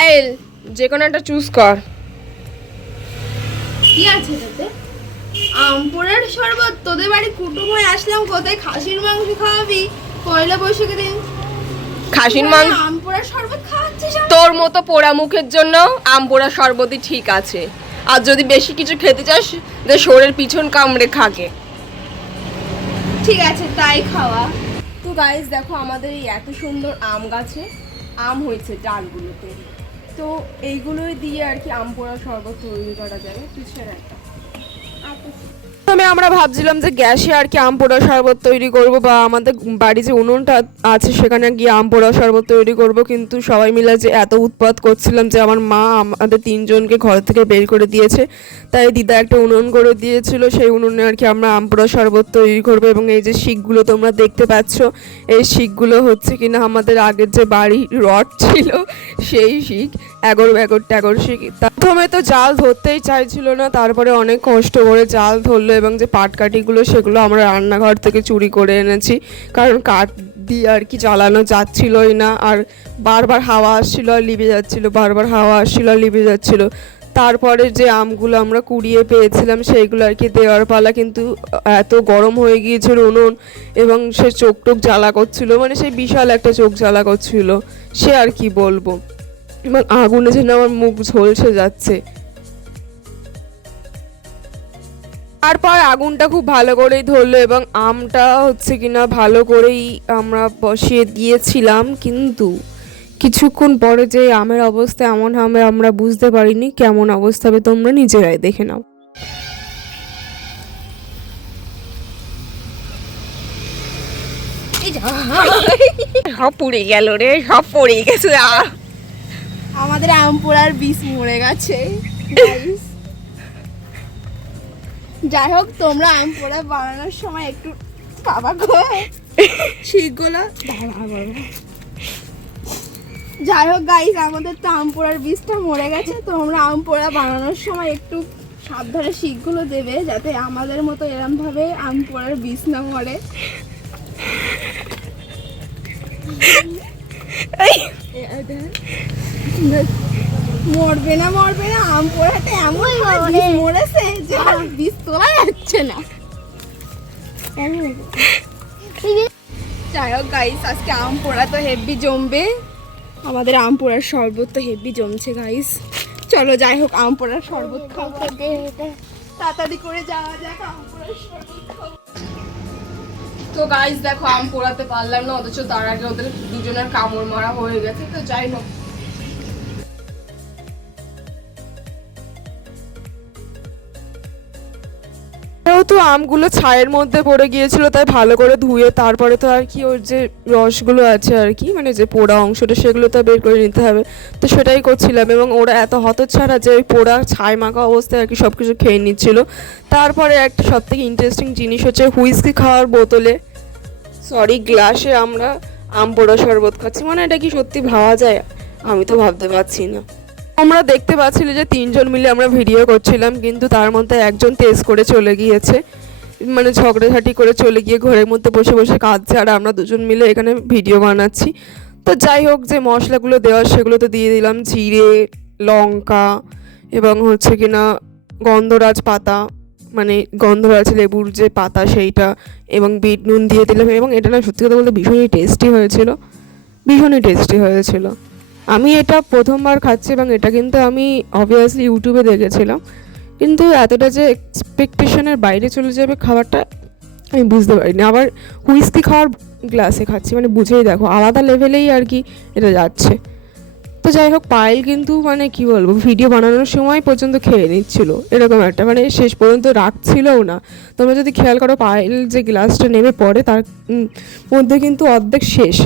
পায়েল যে কোনো একটা চুজ কর। কি আছে তাতে? আমপোড়ার শরবত। তোদের বাড়ি কুটুম হয়ে আসলাম, কোথায় খাসির মাংস খাওয়াবি পয়লা বৈশাখের দিন? খাসির মাংস? আমপোড়ার শরবত খাওয়াচ্ছিস? তোর মতো পোড়া মুখের জন্য আম পোড়া শরবতই ঠিক আছে। আর যদি বেশি কিছু খেতে চাস যে শরীরের পিছন কামড়ে খাকে। ঠিক আছে তাই খাওয়া। তো গাইস দেখো আমাদের এই এত সুন্দর আম গাছে আম হয়েছে ডালগুলোতে, তো এইগুলোই দিয়ে আর কি আম পোড়া শরবত তৈরি করা যাবে। পিছনে একটা প্রথমে আমরা ভাবছিলাম যে গ্যাসে আর কি আম পোড়া শরবত তৈরি করব, বা আমাদের বাড়ি যে উনুনটা আছে সেখানে গিয়ে আম পোড়া শরবত তৈরি করব, কিন্তু সবাই মিলে যে এত উৎপাত করছিলাম যে আমার মা আমাদের তিনজনকে ঘর থেকে বের করে দিয়েছে। তাই দিদা একটা উনুন করে দিয়েছিল, সেই উনুনে আর কি আমরা আম পোড়া শরবত তৈরি করবো। এবং এই যে শিকগুলো তোমরা দেখতে পাচ্ছ, এই শিকগুলো হচ্ছে কিনা আমাদের আগের যে বাড়ি রড ছিল সেই শিক, ট্যাগর শিক। প্রথমে তো জাল ধরতেই চাইছিল না, তারপরে অনেক কষ্ট করে জাল ধরলো, এবং যে পাটকাঠিগুলো সেগুলো আমরা রান্নাঘর থেকে চুরি করে এনেছি, কারণ কাঠ দিয়ে আর কি জ্বালানো যাচ্ছিলই না। আর বারবার হাওয়া আসছিল আর লিভে যাচ্ছিল, বারবার হাওয়া আসছিল আর লিভে যাচ্ছিল। তারপরে যে আমগুলো আমরা কুড়িয়ে পেয়েছিলাম সেইগুলো আর কি দেওয়ার পালা, কিন্তু এত গরম হয়ে গিয়েছিল উনুন, এবং সে চোখ টোক জ্বালা করছিল, মানে সেই বিশাল একটা চোখ জ্বালা করছিল, সে আর কি বলবো। এবং আগুনে যেন আমার মুখ ঝলসে যাচ্ছে। তারপর আগুনটা খুব ভালো করেই ধরলো, এবং আমটা হচ্ছে কিনা ভালো করেই আমরা বসিয়ে দিয়েছিলাম, কিন্তু কিছুক্ষণ পরে যে আমের অবস্থা এমন হবে আমরা বুঝতে পারিনি। কেমন অবস্থা হবে তোমরা নিজেরাই দেখে নাও। সব পুড়ে গেল রে, সব পড়ে গেছে। আমাদের আমপোড়ার বীজ মরে গেছে। যাই হোক, তোমরা আমপোড়া বানানোর সময় একটু বাবা গো শিকগুলো। যাই হোক গাইস, আমাদের তো আমপোড়ার বীজটা মরে গেছে। তোমরা আমপোড়া বানানোর সময় একটু সাবধানে শিকগুলো দেবে, যাতে আমাদের মতো এরম ভাবে আমপোড়ার বীজ না মরে। মরবে না আমপোড়াটা এমন বীজ মরেছে যে আর বীজ তোলা যাচ্ছে না। যাই হোক গাইস, আজকে আমপোড়া তো হেভি জমবে, আমাদের আমপোড়ার শরবত তো হেভি জমছে গাইস। চলো যাই হোক আমপোড়ার শরবত খাবো, তাড়াতাড়ি করে যাওয়া যাক আমপোড়ার শরবত খাবো। তো গাইস দেখো আম পোড়াতে পারলাম না, অথচ তার আগে ওদের দুজনের কামড় মারা হয়ে গেছে। তো যাই হোক, যেহেতু আমগুলো ছায়ের মধ্যে পড়ে গিয়েছিল তাই ভালো করে ধুয়ে তারপরে তো আর কি ওর যে রসগুলো আছে আর কি, মানে যে পোড়া অংশটা সেগুলো তো বের করে নিতে হবে। তো সেটাই করছিলাম, এবং ওরা এত হতচ্ছাড়া যে ওই পোড়া ছাই মাখা অবস্থায় আর কি সব কিছু খেয়ে নিচ্ছিল। তারপরে একটা সব থেকে ইন্টারেস্টিং জিনিস হচ্ছে হুইস্কি খাওয়ার বোতলে, সরি গ্লাসে আমরা আম পোড়া শরবত খাচ্ছি। মানে এটা কি সত্যি ভাবা যায়? আমি তো ভাবতে পারছি না। আমরা দেখতে পাচ্ছিলে যে তিনজন মিলে আমরা ভিডিও করছিলাম, কিন্তু তার মধ্যে একজন তেজ করে চলে গিয়েছে, মানে ঝগড়াঝাটি করে চলে গিয়ে ঘরের মধ্যে বসে বসে কাঁদছে, আর আমরা দুজন মিলে এখানে ভিডিও বানাচ্ছি। তো যাই হোক, যে মশলাগুলো দেওয়ার সেগুলো তো দিয়ে দিলাম, জিরে, লঙ্কা, এবং হচ্ছে কিনা গন্ধরাজ পাতা, মানে গন্ধরাজ লেবুর যে পাতা সেইটা, এবং বিট নুন দিয়ে দিলাম। এবং এটা না সত্যি কথা বলতে ভীষণই টেস্টি হয়েছিল। আমি এটা প্রথমবার খাচ্ছি, এবং এটা কিন্তু আমি অবভিয়াসলি ইউটিউবে দেখেছিলাম, কিন্তু এতটা যে এক্সপেকটেশনের বাইরে চলে যাবে খাবারটা আমি বুঝতে পারিনি। আবার হুইস্কি খাওয়ার গ্লাসে খাচ্ছি, মানে বুঝেই দেখো আলাদা লেভেলেই আর কি এটা যাচ্ছে। তো যাই হোক, পায়েল কিন্তু মানে কি বলবো, ভিডিও বানানোর সময় পর্যন্ত খেয়ে নিচ্ছিল, এরকম একটা, মানে শেষ পর্যন্ত রাখছিলও না। তোমরা যদি খেয়াল করো পায়েল যে গ্লাসটা নেমে পড়ে তার মধ্যে কিন্তু অর্ধেক শেষ।